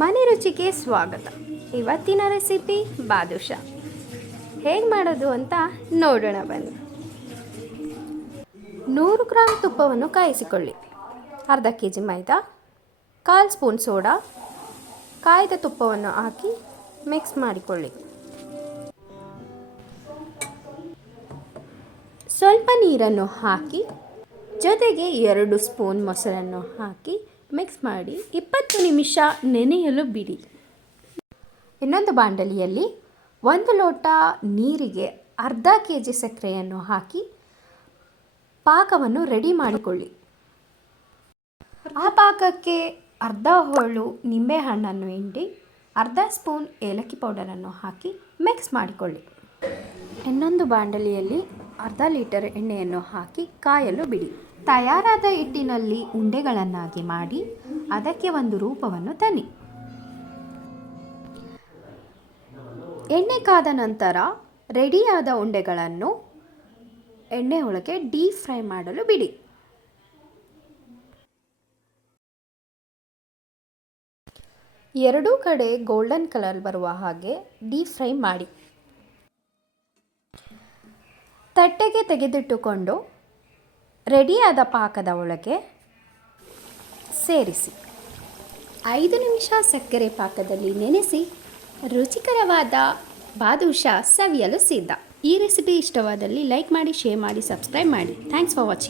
ಮನೆ ರುಚಿಗೆ ಸ್ವಾಗತ. ಇವತ್ತಿನ ರೆಸಿಪಿ ಬಾದುಷಾ. ಹೇಗೆ ಮಾಡೋದು ಅಂತ ನೋಡೋಣ ಬನ್ನಿ. 100 ಗ್ರಾಂ ತುಪ್ಪವನ್ನು ಕಾಯಿಸಿಕೊಳ್ಳಿ. ಅರ್ಧ kg ಮೈದಾ, 1/4 ಸ್ಪೂನ್ ಸೋಡಾ, ಕಾಯ್ದ ತುಪ್ಪವನ್ನು ಹಾಕಿ ಮಿಕ್ಸ್ ಮಾಡಿಕೊಳ್ಳಿ. ಸ್ವಲ್ಪ ನೀರನ್ನು ಹಾಕಿ ಜೊತೆಗೆ 2 ಸ್ಪೂನ್ ಮೊಸರನ್ನು ಹಾಕಿ ಮಿಕ್ಸ್ ಮಾಡಿ 20 ನಿಮಿಷ ನೆನೆಯಲು ಬಿಡಿ. ಇನ್ನೊಂದು ಬಾಂಡಲಿಯಲ್ಲಿ 1 ಲೋಟ ನೀರಿಗೆ ಅರ್ಧ kg ಸಕ್ಕರೆಯನ್ನು ಹಾಕಿ ಪಾಕವನ್ನು ರೆಡಿ ಮಾಡಿಕೊಳ್ಳಿ. ಆ ಪಾಕಕ್ಕೆ ಅರ್ಧ ಹೋಳು ನಿಂಬೆಹಣ್ಣನ್ನು ಹಿಂಡಿ ಅರ್ಧ ಸ್ಪೂನ್ ಏಲಕ್ಕಿ ಪೌಡರನ್ನು ಹಾಕಿ ಮಿಕ್ಸ್ ಮಾಡಿಕೊಳ್ಳಿ. ಇನ್ನೊಂದು ಬಾಂಡಲಿಯಲ್ಲಿ ಅರ್ಧ ಲೀಟರ್ ಎಣ್ಣೆಯನ್ನು ಹಾಕಿ ಕಾಯಲು ಬಿಡಿ. ತಯಾರಾದ ಹಿಟ್ಟಿನಲ್ಲಿ ಉಂಡೆಗಳನ್ನಾಗಿ ಮಾಡಿ ಅದಕ್ಕೆ ಒಂದು ರೂಪವನ್ನು ತನ್ನಿ. ಎಣ್ಣೆ ಕಾದ ನಂತರ ರೆಡಿಯಾದ ಉಂಡೆಗಳನ್ನು ಎಣ್ಣೆ ಒಳಗೆ ಡೀಪ್ ಫ್ರೈ ಮಾಡಲು ಬಿಡಿ. ಎರಡೂ ಕಡೆ ಗೋಲ್ಡನ್ ಕಲರ್ ಬರುವ ಹಾಗೆ ಡೀಪ್ ಫ್ರೈ ಮಾಡಿ ತಟ್ಟೆಗೆ ತೆಗೆದಿಟ್ಟುಕೊಂಡು ರೆಡಿಯಾದ ಪಾಕದ ಒಳಗೆ ಸೇರಿಸಿ 5 ನಿಮಿಷ ಸಕ್ಕರೆ ಪಾಕದಲ್ಲಿ ನೆನೆಸಿ ರುಚಿಕರವಾದ ಬಾದುಷಾ ಸವಿಯಲು ಸಿದ್ಧ. ಈ ರೆಸಿಪಿ ಇಷ್ಟವಾದಲ್ಲಿ ಲೈಕ್ ಮಾಡಿ, ಶೇರ್ ಮಾಡಿ, ಸಬ್ಸ್ಕ್ರೈಬ್ ಮಾಡಿ. Thanks for watching.